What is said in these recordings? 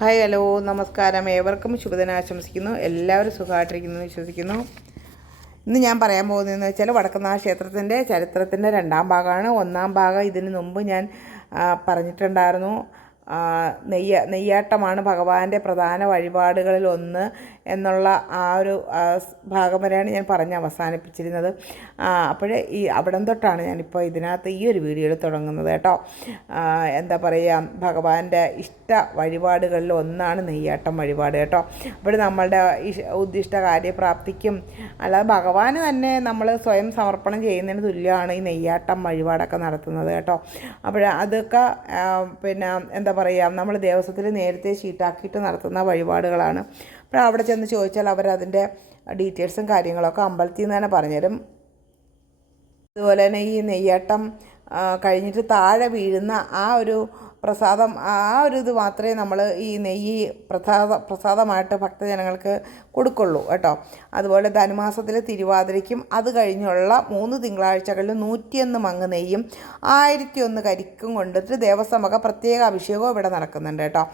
Hi hello നമസ്കാരം. ഏവർക്കും ശുഭദിനം ആശംസിക്കുന്നു. എല്ലാവരും സുഖമായിട്ടിരിക്കുന്നു വിശ്വസിക്കുന്നു. ഇന്ന് ഞാൻ പറയാൻ പോകുന്നതെന്ന് വെച്ചാൽ വടക്കുന്നാഥ ക്ഷേത്രത്തിന്റെ ചരിത്രത്തിന്റെ രണ്ടാം ഭാഗമാണ്. ഒന്നാം ഭാഗം ഇതിന് മുമ്പ് ഞാൻ പറഞ്ഞിട്ടുണ്ടായിരുന്നു. നെയ്യ നെയ്യാട്ടമാണ് ഭഗവാന്റെ പ്രധാന വഴിപാടുകളിൽ ഒന്ന്. എന്നുള്ള ആ ഒരു ഭാഗം വരെയാണ് ഞാൻ പറഞ്ഞ് അവസാനിപ്പിച്ചിരുന്നത്. അപ്പോഴേ ഈ അവിടം തൊട്ടാണ് ഞാനിപ്പോൾ ഇതിനകത്ത് ഈ ഒരു വീഡിയോയിൽ തുടങ്ങുന്നത് കേട്ടോ. എന്താ പറയുക ഭഗവാന്റെ ഇഷ്ട വഴിപാടുകളിൽ ഒന്നാണ് നെയ്യാട്ടം വഴിപാട് കേട്ടോ. അപ്പോൾ നമ്മളുടെ ഉദ്ദിഷ്ട കാര്യപ്രാപ്തിക്കും അല്ലാതെ ഭഗവാന് തന്നെ നമ്മൾ സ്വയം സമർപ്പണം ചെയ്യുന്നതിന് തുല്യമാണ് ഈ നെയ്യാട്ടം വഴിപാടൊക്കെ നടത്തുന്നത് കേട്ടോ. അപ്പോൾ അതൊക്കെ പിന്നെ എന്താ പറയുക നമ്മൾ ദേവസ്വത്തിൽ നേരത്തെ ഷീട്ടാക്കിയിട്ട് നടത്തുന്ന വഴിപാടുകളാണ്. അപ്പോൾ അവിടെ ചെന്ന് ചോദിച്ചാൽ അവരതിന്റെ ഡീറ്റെയിൽസും കാര്യങ്ങളൊക്കെ അമ്പലത്തിൽ നിന്ന് തന്നെ പറഞ്ഞുതരും അതുപോലെ തന്നെ ഈ നെയ്യാട്ടം കഴിഞ്ഞിട്ട് താഴെ വീഴുന്ന ആ ഒരു പ്രസാദം ആ ഒരു ഇത് മാത്രമേ നമ്മൾ ഈ നെയ്യ് പ്രസാദ പ്രസാദമായിട്ട് ഭക്തജനങ്ങൾക്ക് കൊടുക്കുള്ളൂ കേട്ടോ. അതുപോലെ ധനുമാസത്തിലെ തിരുവാതിരയ്ക്കും അത് കഴിഞ്ഞുള്ള മൂന്ന് തിങ്കളാഴ്ചകളിൽ നൂറ്റിയൊന്ന് മങ്ങ് നെയ്യും ആയിരത്തി ഒന്ന് കരിക്കും കൊണ്ടിട്ട് ദേവസ്വമക പ്രത്യേക അഭിഷേകവും ഇവിടെ നടക്കുന്നുണ്ട് കേട്ടോ.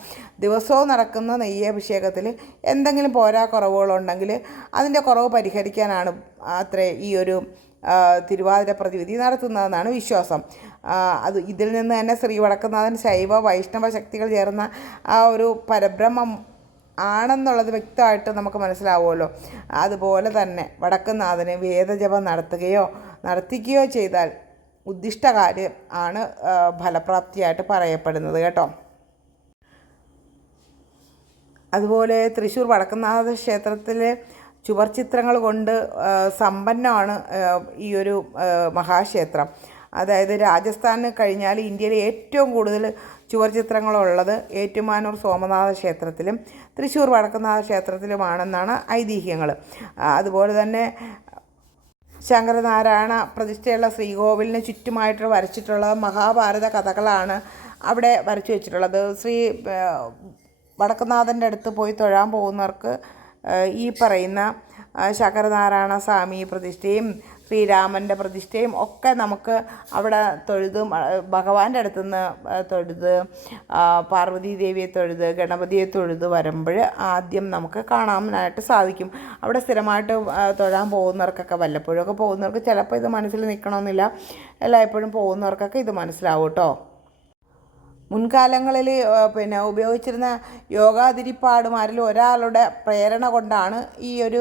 ദിവസവും നടക്കുന്ന നെയ്യ് അഭിഷേകത്തിൽ എന്തെങ്കിലും പോരാ കുറവുകളുണ്ടെങ്കിൽ അതിന്റെ കുറവ് പരിഹരിക്കാനാണ് അത്രേ ഈ ഒരു തിരുവാതിര പ്രതിവിധി നടത്തുന്നതെന്നാണ് വിശ്വാസം. അത് ഇതിൽ നിന്ന് തന്നെ ശ്രീ വടക്കുന്നാഥൻ ശൈവ വൈഷ്ണവ ശക്തികൾ ചേർന്ന ആ ഒരു പരബ്രഹ്മം ആണെന്നുള്ളത് വ്യക്തമായിട്ട് നമുക്ക് മനസ്സിലാവുമല്ലോ. അതുപോലെ തന്നെ വടക്കുന്നാഥന് വേദജപം നടത്തുകയോ നടത്തിക്കുകയോ ചെയ്താൽ ഉദ്ദിഷ്ട കാര്യം ആണ് ഫലപ്രാപ്തിയായിട്ട് പറയപ്പെടുന്നത് കേട്ടോ. അതുപോലെ തൃശ്ശൂർ വടക്കുന്നാഥ ക്ഷേത്രത്തിലെ ചുവർ ചിത്രങ്ങൾ കൊണ്ട് സമ്പന്നമാണ് ഈ ഒരു മഹാക്ഷേത്രം. അതായത് രാജസ്ഥാന് കഴിഞ്ഞാൽ ഇന്ത്യയിലെ ഏറ്റവും കൂടുതൽ ചുവർ ചിത്രങ്ങളുള്ളത് ഏറ്റുമാനൂർ സോമനാഥ ക്ഷേത്രത്തിലും തൃശ്ശൂർ വടക്കുന്നാഥ ക്ഷേത്രത്തിലുമാണെന്നാണ് ഐതിഹ്യങ്ങൾ അതുപോലെ തന്നെ ശങ്കരനാരായണ പ്രതിഷ്ഠയുള്ള ശ്രീകോവിലിന് ചുറ്റുമായിട്ട് വരച്ചിട്ടുള്ള മഹാഭാരത കഥകളാണ് അവിടെ വരച്ചു വെച്ചിട്ടുള്ളത്. ശ്രീ വടക്കുന്നാഥന്റെ അടുത്ത് പോയി തൊഴാൻ പോകുന്നവർക്ക് ഈ പറയുന്ന ശങ്കരനാരായണ സ്വാമി പ്രതിഷ്ഠയും ശ്രീരാമന്റെ പ്രതിഷ്ഠയും ഒക്കെ നമുക്ക് അവിടെ തൊഴുത് ഭഗവാന്റെ അടുത്ത് നിന്ന് തൊഴുത് പാർവതി ദേവിയെ തൊഴുത് ഗണപതിയെ തൊഴുത് വരുമ്പോൾ ആദ്യം നമുക്ക് കാണാനായിട്ട് സാധിക്കും. അവിടെ സ്ഥിരമായിട്ട് തൊഴാൻ പോകുന്നവർക്കൊക്കെ വല്ലപ്പോഴും ഒക്കെ പോകുന്നവർക്ക് ചിലപ്പോൾ ഇത് മനസ്സിൽ നിൽക്കണമെന്നില്ല. എല്ലായ്പ്പോഴും പോകുന്നവർക്കൊക്കെ ഇത് മനസ്സിലാവും കേട്ടോ. മുൻകാലങ്ങളിൽ പിന്നെ ഉപയോഗിച്ചിരുന്ന യോഗാതിരിപ്പാടുമാരിൽ ഒരാളുടെ പ്രേരണ കൊണ്ടാണ് ഈ ഒരു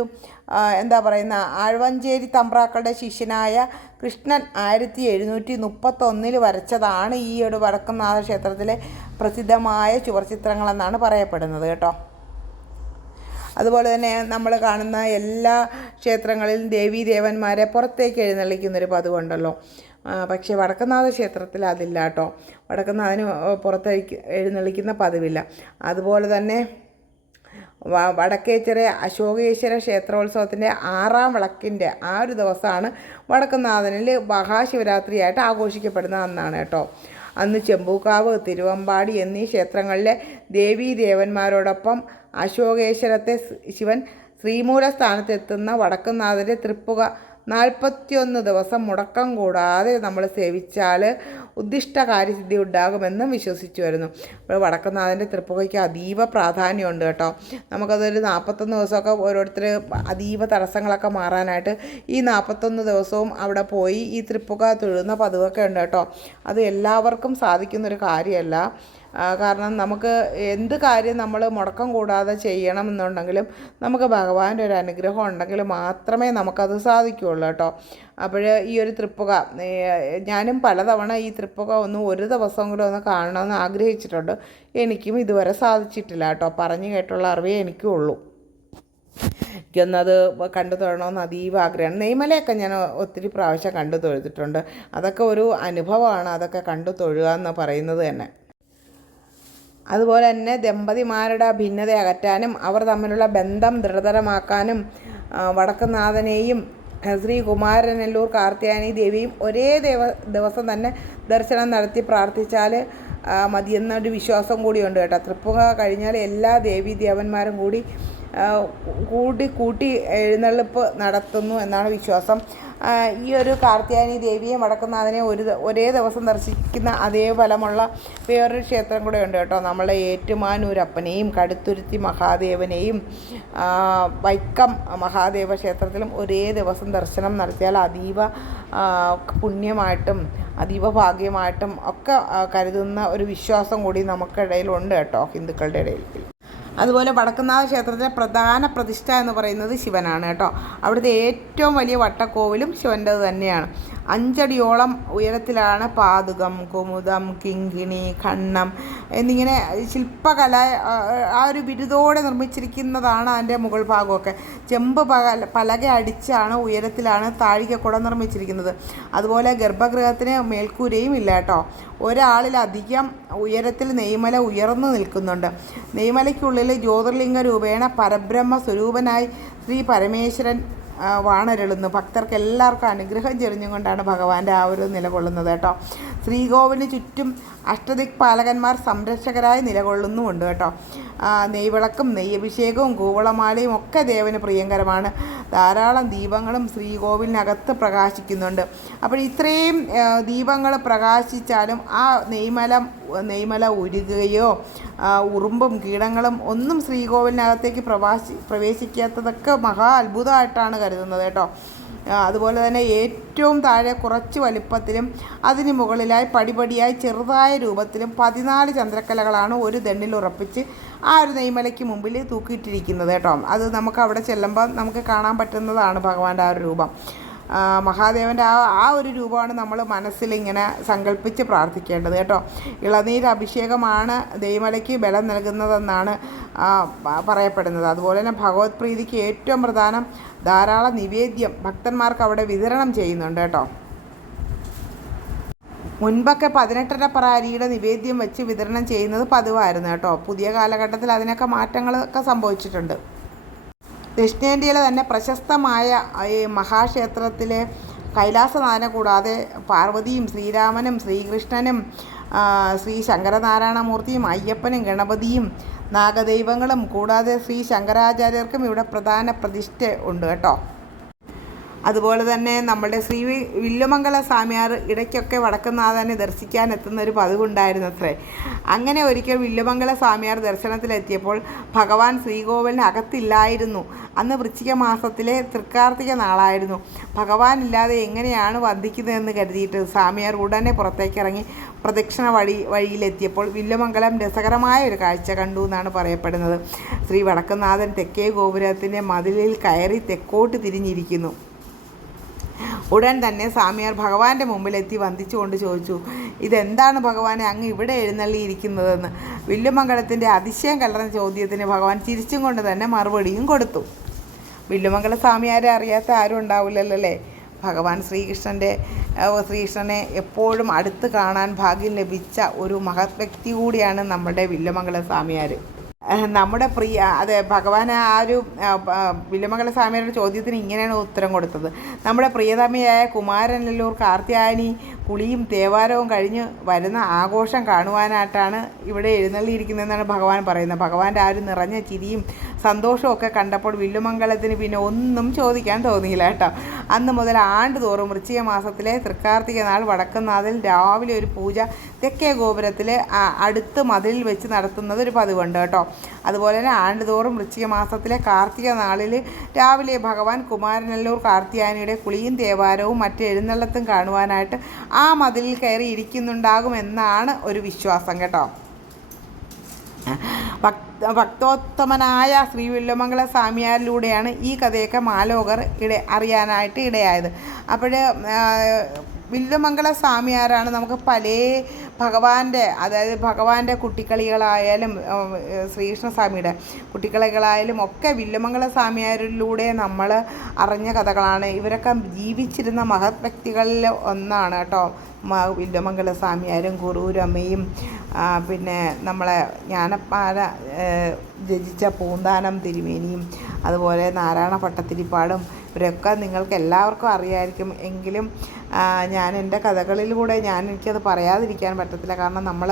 എന്താ പറയുന്ന ആഴ്വഞ്ചേരി തമ്പ്രാക്കളുടെ ശിഷ്യനായ കൃഷ്ണൻ ആയിരത്തി എഴുന്നൂറ്റി മുപ്പത്തൊന്നിൽ വരച്ചതാണ് ഈ ഒരു വടക്കുംനാഥ ക്ഷേത്രത്തിലെ പ്രസിദ്ധമായ ചുവർച്ചിത്രങ്ങളെന്നാണ് പറയപ്പെടുന്നത് കേട്ടോ. അതുപോലെ തന്നെ നമ്മൾ കാണുന്ന എല്ലാ ക്ഷേത്രങ്ങളിലും ദേവീ ദേവന്മാരെ പുറത്തേക്ക് എഴുന്നള്ളിക്കുന്നൊരു പതിവുണ്ടല്ലോ. പക്ഷേ വടക്കുന്നാഥ ക്ഷേത്രത്തിൽ അതില്ല കേട്ടോ. വടക്കുന്നാഥന് പുറത്തേക്ക് എഴുന്നള്ളിക്കുന്ന പതിവില്ല. അതുപോലെ തന്നെ വടക്കേച്ചിറ അശോകേശ്വര ക്ഷേത്രോത്സവത്തിന്റെ ആറാം വിളക്കിന്റെ ആ ഒരു ദിവസമാണ് വടക്കുന്നാഥനിൽ മഹാശിവരാത്രിയായിട്ട് ആഘോഷിക്കപ്പെടുന്ന അന്നാണ് കേട്ടോ. അന്ന് ചെമ്പൂക്കാവ് തിരുവമ്പാടി എന്നീ ക്ഷേത്രങ്ങളിലെ ദേവീ ദേവന്മാരോടൊപ്പം അശോകേശ്വരത്തെ ശിവൻ ശ്രീമൂല സ്ഥാനത്തെത്തുന്ന വടക്കുന്നാഥന്റെ തൃപ്പുക. നാൽപ്പത്തിയൊന്ന് ദിവസം മുടക്കം കൂടാതെ നമ്മൾ സേവിച്ചാൽ ഉദ്ദിഷ്ട കാര്യസിദ്ധി ഉണ്ടാകുമെന്നും വിശ്വസിച്ചു വരുന്നു. അപ്പോൾ വടക്കുന്നാഥന്റെ തൃപ്പുകയ്ക്ക് അതീവ പ്രാധാന്യമുണ്ട് കേട്ടോ. നമുക്കതൊരു നാൽപ്പത്തൊന്ന് ദിവസമൊക്കെ ഓരോരുത്തർ അതീവ തടസ്സങ്ങളൊക്കെ മാറാനായിട്ട് ഈ നാൽപ്പത്തൊന്ന് ദിവസവും അവിടെ പോയി ഈ തൃപ്പുക തൊഴുന്ന പതിവൊക്കെ ഉണ്ട് കേട്ടോ. അത് എല്ലാവർക്കും സാധിക്കുന്നൊരു കാര്യമല്ല. കാരണം നമുക്ക് എന്ത് കാര്യം നമ്മൾ മുടക്കം കൂടാതെ ചെയ്യണം എന്നുണ്ടെങ്കിലും നമുക്ക് ഭഗവാന്റെ ഒരു അനുഗ്രഹം ഉണ്ടെങ്കിൽ മാത്രമേ നമുക്കത് സാധിക്കുകയുള്ളൂ കേട്ടോ. അപ്പോൾ ഈ ഒരു തൃപ്പുക ഞാനും പലതവണ ഈ തൃപ്പുക ഒന്ന് ഒരു ദിവസം ഒന്ന് കാണണമെന്ന് ആഗ്രഹിച്ചിട്ടുണ്ട്. എനിക്കും ഇതുവരെ സാധിച്ചിട്ടില്ല കേട്ടോ. പറഞ്ഞു കേട്ടുള്ള അറിവേ എനിക്കും ഉള്ളൂ എനിക്കൊന്നത് കണ്ടു തൊഴണമെന്ന് അതീവ ആഗ്രഹമാണ്. നെയ്മലയൊക്കെ ഞാൻ ഒത്തിരി പ്രാവശ്യം കണ്ടു തൊഴുതിട്ടുണ്ട്. അതൊക്കെ ഒരു അനുഭവമാണ്. അതൊക്കെ കണ്ടു തൊഴുക എന്ന് പറയുന്നത് തന്നെ. അതുപോലെ തന്നെ ദമ്പതിമാരുടെ ഭിന്നത അകറ്റാനും അവർ തമ്മിലുള്ള ബന്ധം ദൃഢതരമാക്കാനും വടക്കുനാഥനെയും ശ്രീകുമാരനെല്ലൂർ കാർത്യായനി ദേവിയും ഒരേ ദേവ ദിവസം തന്നെ ദർശനം നടത്തി പ്രാർത്ഥിച്ചാൽ മതിയെന്നൊരു വിശ്വാസം കൂടിയുണ്ട് കേട്ടോ. തൃപ്പുക കഴിഞ്ഞാൽ എല്ലാ ദേവീ ദേവന്മാരും കൂടി കൂടി കൂട്ടി എഴുന്നള്ളിപ്പ് നടത്തുന്നു എന്നാണ് വിശ്വാസം. ഈ ഒരു കാർത്തിയാനി ദേവിയെ മടക്കുന്നതിനെ ഒരു ഒരേ ദിവസം ദർശിക്കുന്ന അതേ ഫലമുള്ള വേറൊരു ക്ഷേത്രം കൂടെ ഉണ്ട് കേട്ടോ. നമ്മളെ ഏറ്റുമാനൂരപ്പനെയും കടുത്തുരുത്തി മഹാദേവനെയും വൈക്കം മഹാദേവ ക്ഷേത്രത്തിലും ഒരേ ദിവസം ദർശനം നടത്തിയാൽ അതീവ പുണ്യമായിട്ടും അതീവ ഭാഗ്യമായിട്ടും ഒക്കെ കരുതുന്ന ഒരു വിശ്വാസം കൂടി നമുക്കിടയിലുണ്ട് കേട്ടോ ഹിന്ദുക്കളുടെ ഇടയിൽ. അതുപോലെ വടക്കുന്നാഥ ക്ഷേത്രത്തിലെ പ്രധാന പ്രതിഷ്ഠ എന്ന് പറയുന്നത് ശിവനാണ് കേട്ടോ. അവിടുത്തെ ഏറ്റവും വലിയ വട്ടക്കോവിലും ശിവന്റെ തന്നെയാണ്. അഞ്ചടിയോളം ഉയരത്തിലാണ് പാതുകം കുമുദം കിങ്കിണി കണ്ണം എന്നിങ്ങനെ ശില്പകല ആ, ഒരു ബിരുദോടെ നിർമ്മിച്ചിരിക്കുന്നതാണ് അതിന്റെ മുകൾ ഭാഗമൊക്കെ. ചെമ്പ് പക പലക അടിച്ചാണ് ഉയരത്തിലാണ് താഴികക്കുടം നിർമ്മിച്ചിരിക്കുന്നത്. അതുപോലെ ഗർഭഗൃഹത്തിന് മേൽക്കൂരയും ഇല്ല കേട്ടോ. ഒരാളിലധികം ഉയരത്തിൽ നെയ്മല ഉയർന്നു നിൽക്കുന്നുണ്ട്. നെയ്മലയ്ക്കുള്ളിൽ ജ്യോതിർലിംഗ രൂപേണ പരബ്രഹ്മ സ്വരൂപനായി ശ്രീ പരമേശ്വരൻ വാണരുളുന്നു. ഭക്തർക്ക് എല്ലാവർക്കും അനുഗ്രഹം ചെറിഞ്ഞുകൊണ്ടാണ് ഭഗവാന്റെ ആ ഒരു നിലകൊള്ളുന്നത് കേട്ടോ. ശ്രീകോവിലിന് ചുറ്റും അഷ്ടദിക് പാലകന്മാർ സംരക്ഷകരായി നിലകൊള്ളുന്നുമുണ്ട് കേട്ടോ. നെയ്വിളക്കും നെയ്യഭിഷേകവും കൂവളമാലയും ഒക്കെ ദേവന് പ്രിയങ്കരമാണ്. ധാരാളം ദീപങ്ങളും ശ്രീകോവിലിനകത്ത് പ്രകാശിക്കുന്നുണ്ട്. അപ്പോൾ ഇത്രയും ദീപങ്ങൾ പ്രകാശിച്ചാലും ആ നെയ്മല നെയ്മല ഉരുകുകയോ ഉറുമ്പും കീടങ്ങളും ഒന്നും ശ്രീകോവിലിനകത്തേക്ക് പ്രവാസി പ്രവേശിക്കാത്തതൊക്കെ മഹാ അത്ഭുതമായിട്ടാണ് കരുതുന്നത് കേട്ടോ. അതുപോലെ തന്നെ ഏറ്റവും താഴെ കുറച്ച് വലിപ്പത്തിലും അതിന് മുകളിലായി പടിപടിയായി ചെറുതായ രൂപത്തിലും പതിനാല് ചന്ദ്രക്കലകളാണ് ഒരു ദണ്ണിൽ ഉറപ്പിച്ച് ആ ഒരു നെയ്മലയ്ക്ക് മുമ്പിൽ തൂക്കിയിട്ടിരിക്കുന്നത് കേട്ടോ. അത് നമുക്ക് അവിടെ ചെല്ലുമ്പോൾ നമുക്ക് കാണാൻ പറ്റുന്നതാണ് ഭഗവാന്റെ ആ ഒരു രൂപം. മഹാദേവന്റെ ആ ആ ഒരു രൂപമാണ് നമ്മൾ മനസ്സിലിങ്ങനെ സങ്കല്പിച്ച് പ്രാർത്ഥിക്കേണ്ടത് കേട്ടോ. ഇളനീര് അഭിഷേകമാണ് ദൈവമലയ്ക്ക് ബലം നൽകുന്നതെന്നാണ് പറയപ്പെടുന്നത്. അതുപോലെ തന്നെ ഭഗവത് പ്രീതിക്ക് ഏറ്റവും പ്രധാനം ധാരാളം നിവേദ്യം ഭക്തന്മാർക്ക് അവിടെ വിതരണം ചെയ്യുന്നുണ്ട് കേട്ടോ. മുൻപൊക്കെ പതിനെട്ടര പറ അരിയുടെ നിവേദ്യം വെച്ച് വിതരണം ചെയ്യുന്നത് പതിവായിരുന്നു കേട്ടോ. പുതിയ കാലഘട്ടത്തിൽ അതിനൊക്കെ മാറ്റങ്ങളൊക്കെ സംഭവിച്ചിട്ടുണ്ട്. ദക്ഷിണേന്ത്യയിലെ തന്നെ പ്രശസ്തമായ ഈ മഹാക്ഷേത്രത്തിലെ കൈലാസനാഥനെ കൂടാതെ പാർവതിയും ശ്രീരാമനും ശ്രീകൃഷ്ണനും ശ്രീ ശങ്കരനാരായണമൂർത്തിയും അയ്യപ്പനും ഗണപതിയും നാഗദൈവങ്ങളും കൂടാതെ ശ്രീ ശങ്കരാചാര്യർക്കും ഇവിടെ പ്രധാന പ്രതിഷ്ഠ ഉണ്ട് കേട്ടോ. അതുപോലെ തന്നെ നമ്മുടെ ശ്രീ വില്ലുമംഗല സ്വാമിയാർ ഇടയ്ക്കൊക്കെ വടക്കുന്നാഥനെ ദർശിക്കാൻ എത്തുന്ന ഒരു പതിവുണ്ടായിരുന്നു അത്രേ അങ്ങനെ ഒരിക്കൽ വില്ലുമംഗല സ്വാമിയാർ ദർശനത്തിലെത്തിയപ്പോൾ ഭഗവാൻ ശ്രീകോവിലിന് അകത്തില്ലായിരുന്നു അന്ന് വൃശ്ചിക മാസത്തിലെ തൃക്കാർത്തിക നാളായിരുന്നു. ഭഗവാൻ ഇല്ലാതെ എങ്ങനെയാണ് വന്ദിക്കുന്നതെന്ന് കരുതിയിട്ട് സ്വാമിയാർ ഉടനെ പുറത്തേക്ക് ഇറങ്ങി പ്രദക്ഷിണ വഴി വഴിയിലെത്തിയപ്പോൾ വില്ലുമംഗലം രസകരമായ ഒരു കാഴ്ച കണ്ടു എന്നാണ് പറയപ്പെടുന്നത്. ശ്രീ വടക്കുന്നാഥൻ തെക്കേ ഗോപുരത്തിന്റെ മതിലിൽ കയറി തെക്കോട്ട് തിരിഞ്ഞിരിക്കുന്നു. ഉടൻ തന്നെ സ്വാമിയാർ ഭഗവാന്റെ മുമ്പിലെത്തി വന്ദിച്ചുകൊണ്ട് ചോദിച്ചു ഇതെന്താണ് ഭഗവാനെ അങ്ങ് ഇവിടെ എഴുന്നള്ളിയിരിക്കുന്നതെന്ന് വില്ലുമംഗലത്തിന്റെ അതിശയം കലർന്ന ചോദ്യത്തിന് ഭഗവാൻ ചിരിച്ചും കൊണ്ട് തന്നെ മറുപടിയും കൊടുത്തു. വില്ലുമംഗല സ്വാമിയാരെ അറിയാത്ത ആരും ഉണ്ടാവില്ലല്ലോ അല്ലേ ഭഗവാൻ ശ്രീകൃഷ്ണന്റെ ശ്രീകൃഷ്ണനെ എപ്പോഴും അടുത്ത് കാണാൻ ഭാഗ്യം ലഭിച്ച ഒരു മഹത് വ്യക്തി കൂടിയാണ് നമ്മുടെ വില്ലുമംഗല സ്വാമിയാർ നമ്മുടെ പ്രിയ അതെ ഭഗവാൻ ആ ഒരു വില്ലുമംഗല സ്വാമിയുടെ ചോദ്യത്തിന് ഇങ്ങനെയാണ് ഉത്തരം കൊടുത്തത്. നമ്മുടെ പ്രിയതമയായ കുമാരനല്ലൂർ കാർത്തിയായനി കുളിയും തേവാരവും കഴിഞ്ഞ് വരുന്ന ആഘോഷം കാണുവാനായിട്ടാണ് ഇവിടെ എഴുന്നള്ളിയിരിക്കുന്നതെന്നാണ് ഭഗവാൻ പറയുന്നത്. ഭഗവാന്റെ ആ ഒരു നിറഞ്ഞ ചിരിയും സന്തോഷവും ഒക്കെ കണ്ടപ്പോൾ വില്ലുമംഗലത്തിന് പിന്നെ ഒന്നും ചോദിക്കാൻ തോന്നിയില്ല കേട്ടോ. അന്ന് മുതൽ ആണ്ടുതോറും വൃശ്ചിക മാസത്തിലെ തൃക്കാർത്തിക നാൾ വടക്കുന്നാഥിൽ രാവിലെ ഒരു പൂജ തെക്കേ ഗോപുരത്തിൽ അടുത്ത് മതിലിൽ വെച്ച് നടത്തുന്നത് ഒരു പതിവുണ്ട് കേട്ടോ. അതുപോലെ തന്നെ ആണ്ടുതോറും വൃശ്ചിക മാസത്തിലെ കാർത്തിക നാളിൽ രാവിലെ ഭഗവാൻ കുമാരനല്ലൂർ കാർത്തിയാനിയുടെ കുളിയും തേവാരവും മറ്റ് എഴുന്നള്ളത്തും കാണുവാനായിട്ട് ആ മതിലിൽ കയറി ഇരിക്കുന്നുണ്ടാകുമെന്നാണ് ഒരു വിശ്വാസം കേട്ടോ. ഭക്ത ഭക്തോത്തമനായ ശ്രീ വില്ലുമംഗല സ്വാമിയാരിലൂടെയാണ് ഈ കഥയൊക്കെ മാലോകർ ഇട അറിയാനായിട്ട് ഇടയായത്. അപ്പോൾ വില്ലുമംഗല സ്വാമിയാരാണ് നമുക്ക് പല ഭഗവാന്റെ അതായത് ഭഗവാന്റെ കുട്ടിക്കളികളായാലും ശ്രീകൃഷ്ണസ്വാമിയുടെ ശ്രീകൃഷ്ണ കുട്ടിക്കളികളായാലും ഒക്കെ വില്ലുമംഗല സ്വാമിയാരിലൂടെ നമ്മൾ അറിഞ്ഞ കഥകളാണ്. ഇവരൊക്കെ ജീവിച്ചിരുന്ന മഹത് വ്യക്തികളിൽ ഒന്നാണ് കേട്ടോ. വില്ലുമംഗല സ്വാമിയാരും കുറൂരമ്മയും പിന്നെ നമ്മളെ ജ്ഞാനപ്പാല രചിച്ച പൂന്താനം തിരുമേനിയും അതുപോലെ നാരായണ ഭട്ടത്തിരിപ്പാടും ഇവരൊക്കെ നിങ്ങൾക്ക് എല്ലാവർക്കും അറിയായിരിക്കും. എങ്കിലും ഞാൻ എന്റെ കഥകളിലൂടെ ഞാൻ എനിക്കത് പറയാതിരിക്കാൻ പറ്റത്തില്ല. കാരണം നമ്മൾ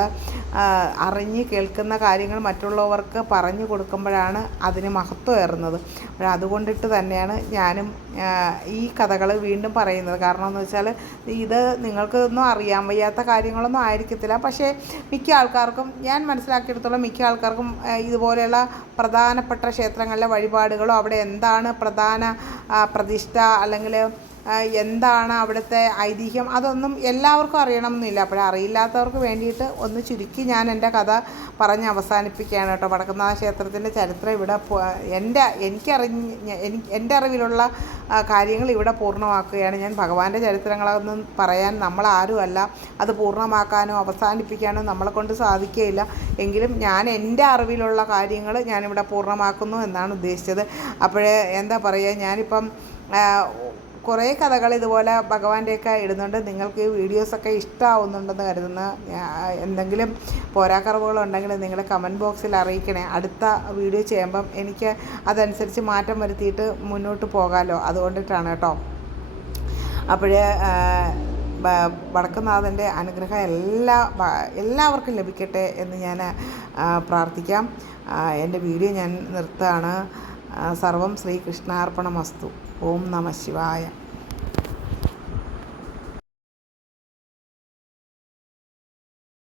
അറിഞ്ഞ് കേൾക്കുന്ന കാര്യങ്ങൾ മറ്റുള്ളവർക്ക് പറഞ്ഞു കൊടുക്കുമ്പോഴാണ് അതിന് മഹത്വം ഏറുന്നത്. അതുകൊണ്ടിട്ട് തന്നെയാണ് ഞാനും ഈ കഥകൾ വീണ്ടും പറയുന്നത്. കാരണം എന്ന് വെച്ചാൽ ഇത് നിങ്ങൾക്കൊന്നും അറിയാൻ വയ്യാത്ത കാര്യങ്ങളൊന്നും ആയിരിക്കത്തില്ല. പക്ഷേ മിക്ക ആൾക്കാർക്കും ഞാൻ മനസ്സിലാക്കിയെടുത്തോളം മിക്ക ആൾക്കാർക്കും ഇതുപോലെയുള്ള പ്രധാനപ്പെട്ട ക്ഷേത്രങ്ങളിലെ വഴിപാടുകളോ അവിടെ എന്താണ് പ്രധാന പ്രതിഷ്ഠ അല്ലെങ്കിൽ എന്താണ് അവിടുത്തെ ഐതിഹ്യം? അതൊന്നും എല്ലാവർക്കും അറിയണമെന്നില്ല. അപ്പോൾ അറിയില്ലാത്തവർക്ക് വേണ്ടിയിട്ട് ഒന്ന് ചുരുക്കി ഞാൻ എന്റെ കഥ പറഞ്ഞ് അവസാനിപ്പിക്കുകയാണ് കേട്ടോ. വടക്കുന്നാഥ ക്ഷേത്രത്തിന്റെ ചരിത്രം ഇവിടെ എന്റെ എനിക്കറിഞ്ഞ് എനിക്ക് എന്റെ അറിവിലുള്ള കാര്യങ്ങൾ ഇവിടെ പൂർണമാക്കുകയാണ്. ഞാൻ ഭഗവാന്റെ ചരിത്രങ്ങളൊന്നും പറയാൻ നമ്മളാരുമല്ല. അത് പൂർണമാക്കാനോ അവസാനിപ്പിക്കാനോ നമ്മളെ കൊണ്ട് സാധിക്കുകയില്ല. എങ്കിലും ഞാൻ എന്റെ അറിവിലുള്ള കാര്യങ്ങൾ ഞാനിവിടെ പൂർണമാക്കുന്നു എന്നാണ് ഉദ്ദേശിച്ചത്. അപ്പോഴേ എന്താ പറയുക ഞാനിപ്പം കുറേ കഥകൾ ഇതുപോലെ ഭഗവാന്റെയൊക്കെ ഇടുന്നുണ്ട്. നിങ്ങൾക്ക് ഈ വീഡിയോസൊക്കെ ഇഷ്ടമാവുന്നുണ്ടെന്ന് കരുതുന്ന. എന്തെങ്കിലും പോരാക്കറവുകളുണ്ടെങ്കിൽ നിങ്ങൾ കമന്റ് ബോക്സിൽ അറിയിക്കണേ. അടുത്ത വീഡിയോ ചെയ്യുമ്പം എനിക്ക് അതനുസരിച്ച് മാറ്റം വരുത്തിയിട്ട് മുന്നോട്ട് പോകാമല്ലോ അതുകൊണ്ടിട്ടാണ് കേട്ടോ. അപ്പോഴേ വടക്കുന്നാഥന്റെ അനുഗ്രഹം എല്ലാ എല്ലാവർക്കും ലഭിക്കട്ടെ എന്ന് ഞാൻ പ്രാർത്ഥിക്കാം. എന്റെ വീഡിയോ ഞാൻ നിർത്തുകയാണ്. സർവം ശ്രീകൃഷ്ണാർപ്പണമസ്തു. ഓം നമ ശിവായ